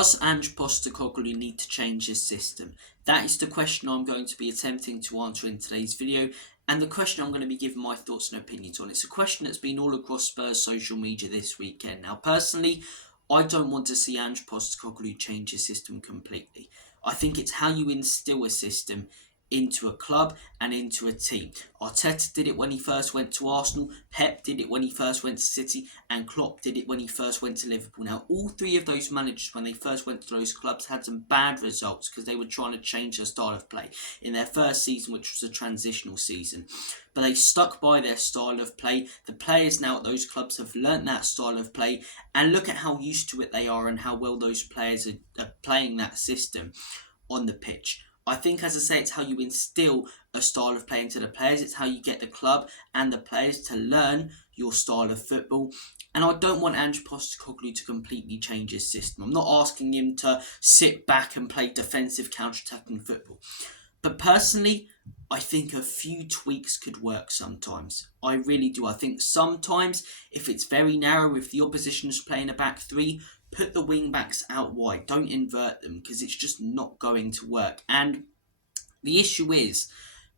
Does Ange Postecoglou need to change his system? That is the question I'm going to be attempting to answer in today's video, and the question I'm going to be giving my thoughts and opinions on. It's a question that's been all across Spurs social media this weekend. Now, personally, I don't want to see Ange Postecoglou change his system completely. I think it's how you instill a system into a club and into a team. Arteta did it when he first went to Arsenal, Pep did it when he first went to City, and Klopp did it when he first went to Liverpool. Now, all three of those managers, when they first went to those clubs, had some bad results because they were trying to change their style of play in their first season, which was a transitional season. But they stuck by their style of play. The players now at those clubs have learnt that style of play, and look at how used to it they are and how well those players are playing that system on the pitch. I think, as I say, it's how you instill a style of play into the players. It's how you get the club and the players to learn your style of football. And I don't want Ange Postecoglou to completely change his system. I'm not asking him to sit back and play defensive counter-attacking football. But personally, I think a few tweaks could work sometimes. I really do. I think sometimes, if it's very narrow, if the opposition is playing a back three, put the wing backs out wide. Don't invert them because it's just not going to work. And the issue is,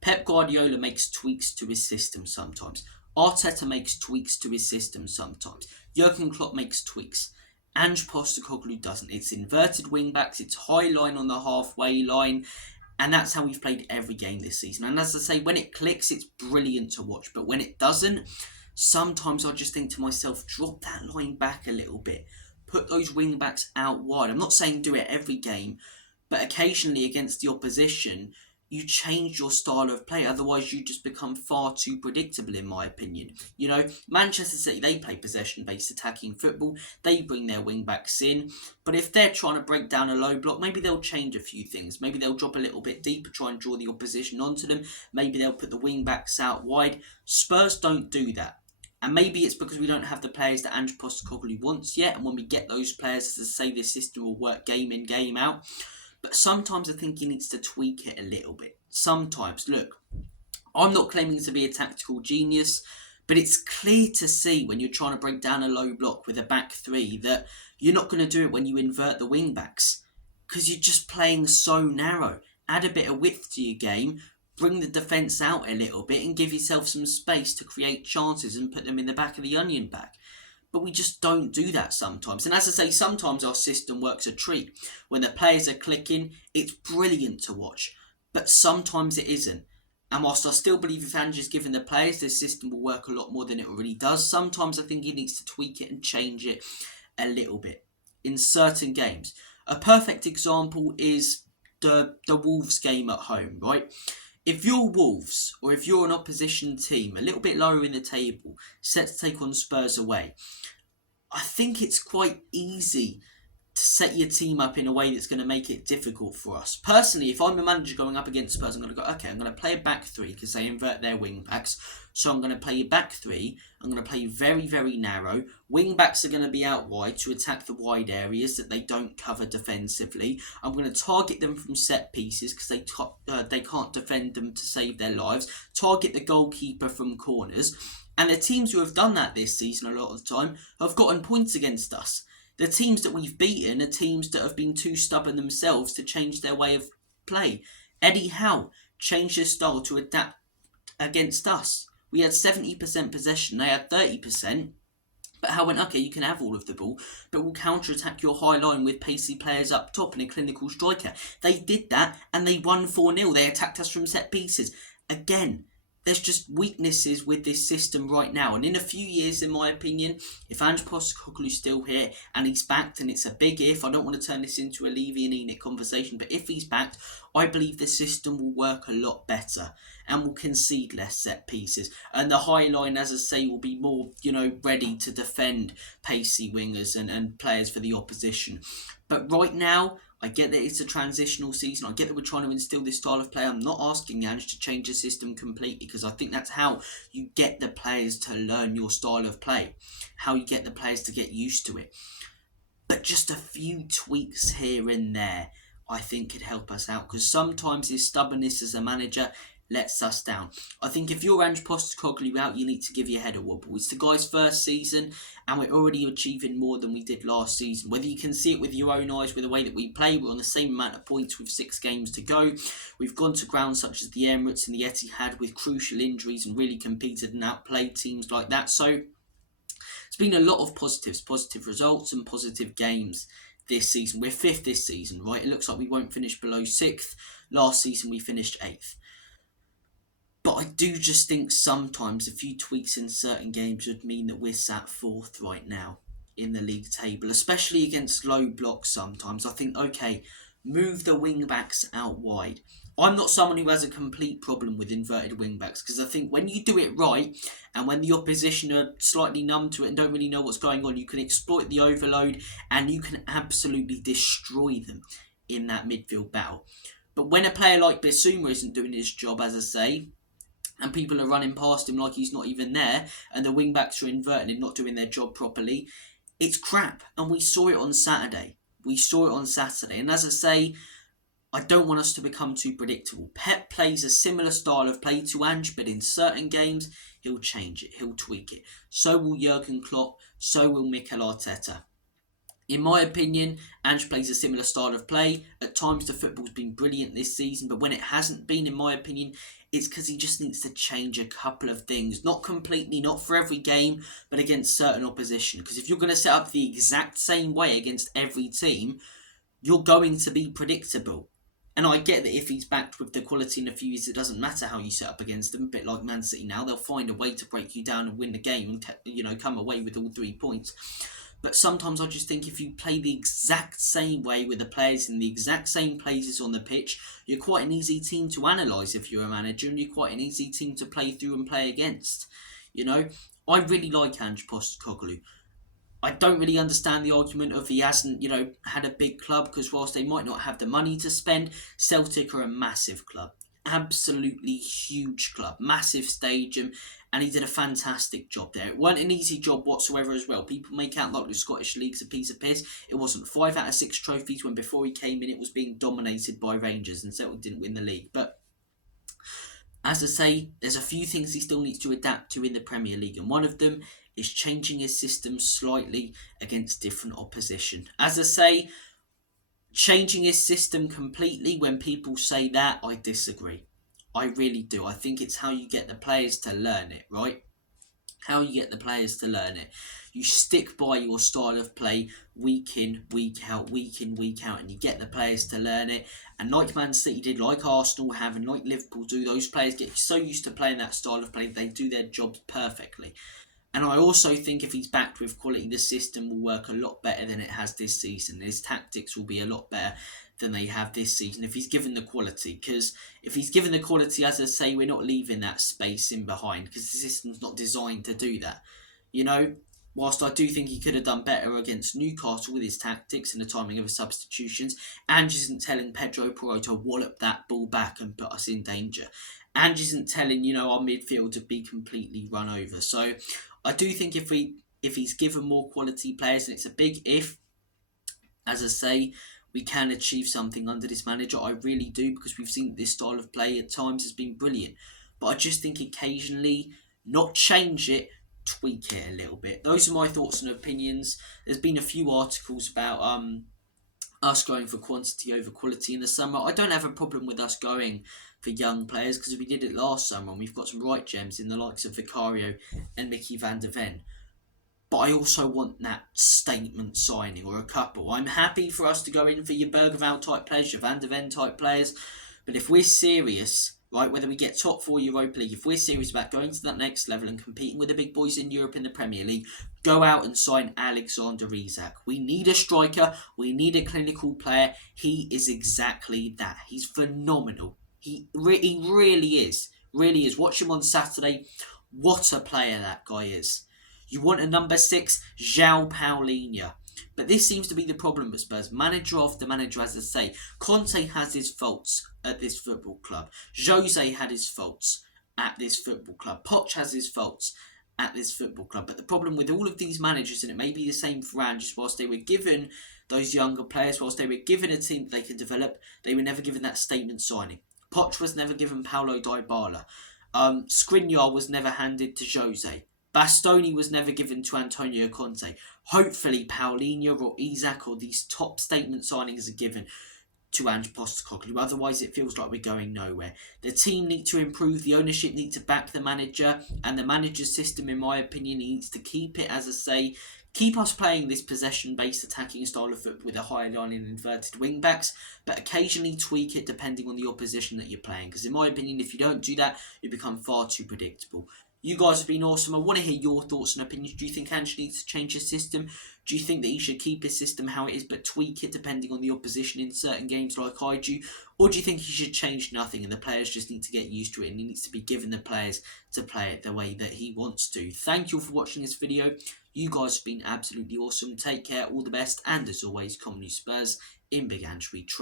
Pep Guardiola makes tweaks to his system sometimes. Arteta makes tweaks to his system sometimes. Jurgen Klopp makes tweaks. Ange Postecoglou doesn't. It's inverted wing backs. It's high line on the halfway line. And that's how we've played every game this season. And as I say, when it clicks, it's brilliant to watch. But when it doesn't, sometimes I just think to myself, drop that line back a little bit. Put those wing backs out wide. I'm not saying do it every game, but occasionally against the opposition, you change your style of play. Otherwise, you just become far too predictable, in my opinion. You know, Manchester City, they play possession-based attacking football. They bring their wing-backs in. But if they're trying to break down a low block, maybe they'll change a few things. Maybe they'll drop a little bit deeper, try and draw the opposition onto them. Maybe they'll put the wing-backs out wide. Spurs don't do that. And maybe it's because we don't have the players that Ange Postecoglou wants yet. And when we get those players, to say this system will work game in, game out. But sometimes I think he needs to tweak it a little bit. Sometimes, look, I'm not claiming to be a tactical genius, but it's clear to see when you're trying to break down a low block with a back three that you're not going to do it when you invert the wing backs because you're just playing so narrow. Add a bit of width to your game, bring the defence out a little bit and give yourself some space to create chances and put them in the back of the onion bag. But we just don't do that sometimes. And as I say, sometimes our system works a treat. When the players are clicking, it's brilliant to watch. But sometimes it isn't. And whilst I still believe if Ange is given the players, this system will work a lot more than it already does. Sometimes I think he needs to tweak it and change it a little bit in certain games. A perfect example is the Wolves game at home, right? If you're Wolves, or if you're an opposition team, a little bit lower in the table, set to take on Spurs away, I think it's quite easy to set your team up in a way that's going to make it difficult for us. Personally, if I'm a manager going up against Spurs, I'm going to go, okay, I'm going to play a back three because they invert their wing backs. So I'm going to play a back three. I'm going to play very, very narrow. Wing backs are going to be out wide to attack the wide areas that they don't cover defensively. I'm going to target them from set pieces because they can't defend them to save their lives. Target the goalkeeper from corners. And the teams who have done that this season a lot of the time have gotten points against us. The teams that we've beaten are teams that have been too stubborn themselves to change their way of play. Eddie Howe changed his style to adapt against us. We had 70% possession, they had 30%. But Howe went, okay, you can have all of the ball, but we'll counter-attack your high line with pacey players up top and a clinical striker. They did that and they won 4-0. They attacked us from set pieces. Again, there's just weaknesses with this system right now. And in a few years, in my opinion, if Ange Postecoglou's still here and he's backed, and it's a big if, I don't want to turn this into a Levy and Enoch conversation, but if he's backed, I believe the system will work a lot better and will concede less set pieces. And the high line, as I say, will be more, ready to defend pacey wingers and players for the opposition. But right now, I get that it's a transitional season. I get that we're trying to instill this style of play. I'm not asking Ange to change the system completely because I think that's how you get the players to learn your style of play, how you get the players to get used to it. But just a few tweaks here and there, I think could help us out because sometimes his stubbornness as a manager lets us down. I think if you're Ange Postecoglou out, you need to give your head a wobble. It's the guy's first season, and we're already achieving more than we did last season. Whether you can see it with your own eyes, with the way that we play, we're on the same amount of points with 6 games to go. We've gone to grounds such as the Emirates and the Etihad with crucial injuries and really competed and outplayed teams like that. So it's been a lot of positives, positive results and positive games this season. We're 5th this season, right? It looks like we won't finish below 6th. Last season we finished 8th. But I do just think sometimes a few tweaks in certain games would mean that we're sat 4th right now in the league table, especially against low blocks sometimes. I think, okay, move the wing backs out wide. I'm not someone who has a complete problem with inverted wing backs, because I think when you do it right and when the opposition are slightly numb to it and don't really know what's going on, you can exploit the overload and you can absolutely destroy them in that midfield battle. But when a player like Bissouma isn't doing his job, as I say, and people are running past him like he's not even there, and the wing backs are inverting and not doing their job properly, it's crap. And we saw it on Saturday. And as I say, I don't want us to become too predictable. Pep plays a similar style of play to Ange, but in certain games, he'll change it, he'll tweak it. So will Jurgen Klopp, so will Mikel Arteta. In my opinion, Ange plays a similar style of play. At times the football's been brilliant this season, but when it hasn't been, in my opinion, it's because he just needs to change a couple of things. Not completely, not for every game, but against certain opposition. Because if you're going to set up the exact same way against every team, you're going to be predictable. And I get that if he's backed with the quality in a few years, it doesn't matter how you set up against them. A bit like Man City now, they'll find a way to break you down and win the game and come away with all 3 points. But sometimes I just think if you play the exact same way with the players in the exact same places on the pitch, you're quite an easy team to analyse if you're a manager, and you're quite an easy team to play through and play against. I really like Ange Postecoglou. I don't really understand the argument of he hasn't, had a big club, because whilst they might not have the money to spend, Celtic are a massive club. Absolutely huge club, massive stadium, and he did a fantastic job there. It weren't an easy job whatsoever as well. People make out like the Scottish League's a piece of piss. It wasn't. 5 out of 6 trophies, when before he came in it was being dominated by Rangers, and Celtic didn't win the league. But as I say, there's a few things he still needs to adapt to in the Premier League, and one of them is changing his system slightly against different opposition. As I say, changing his system completely, when people say that, I disagree. I really do. I think it's how you get the players to learn it, right? How you get the players to learn it. You stick by your style of play week in, week out, and you get the players to learn it. And like Man City did, like Arsenal have, and like Liverpool do, those players get so used to playing that style of play, they do their jobs perfectly. And I also think if he's backed with quality, the system will work a lot better than it has this season. His tactics will be a lot better than they have this season if he's given the quality. Because if he's given the quality, as I say, we're not leaving that space in behind, because the system's not designed to do that. Whilst I do think he could have done better against Newcastle with his tactics and the timing of his substitutions, Ange isn't telling Pedro Porro to wallop that ball back and put us in danger. Ange isn't telling, our midfield to be completely run over. So I do think if he's given more quality players, and it's a big if, as I say, we can achieve something under this manager. I really do, because we've seen this style of play at times has been brilliant. But I just think occasionally, not change it, tweak it a little bit. Those are my thoughts and opinions. There's been a few articles about us going for quantity over quality in the summer. I don't have a problem with us going for young players, because we did it last summer and we've got some right gems in the likes of Vicario and Mickey van der Ven. But I also want that statement signing, or a couple. I'm happy for us to go in for your Bergevall type players, your Van der Ven type players. But if we're serious, right, whether we get top 4 Europa League, if we're serious about going to that next level and competing with the big boys in Europe in the Premier League, go out and sign Alexander Isak. We need a striker. We need a clinical player. He is exactly that. He's phenomenal. He really is. Really is. Watch him on Saturday. What a player that guy is. You want a number 6, João Paulinho. But this seems to be the problem with Spurs. Manager after manager, as I say. Conte has his faults at this football club. Jose had his faults at this football club. Poch has his faults at this football club. But the problem with all of these managers, and it may be the same for Ange, whilst they were given those younger players, whilst they were given a team that they could develop, they were never given that statement signing. Poch was never given Paulo Dybala. Skriniar was never handed to Jose. Bastoni was never given to Antonio Conte. Hopefully Paulinho or Isak or these top statement signings are given to Ange Postecoglou. Otherwise, it feels like we're going nowhere. The team need to improve. The ownership need to back the manager, and the manager's system, in my opinion, needs to keep it, as I say, keep us playing this possession-based attacking style of football with a high line and inverted wing-backs, but occasionally tweak it depending on the opposition that you're playing. Because in my opinion, if you don't do that, you become far too predictable. You guys have been awesome. I want to hear your thoughts and opinions. Do you think Ange needs to change his system? Do you think that he should keep his system how it is but tweak it depending on the opposition in certain games like I do? Or do you think he should change nothing and the players just need to get used to it and he needs to be given the players to play it the way that he wants to? Thank you all for watching this video. You guys have been absolutely awesome. Take care, all the best, and as always, Comedy Spurs in Big Ange we trust.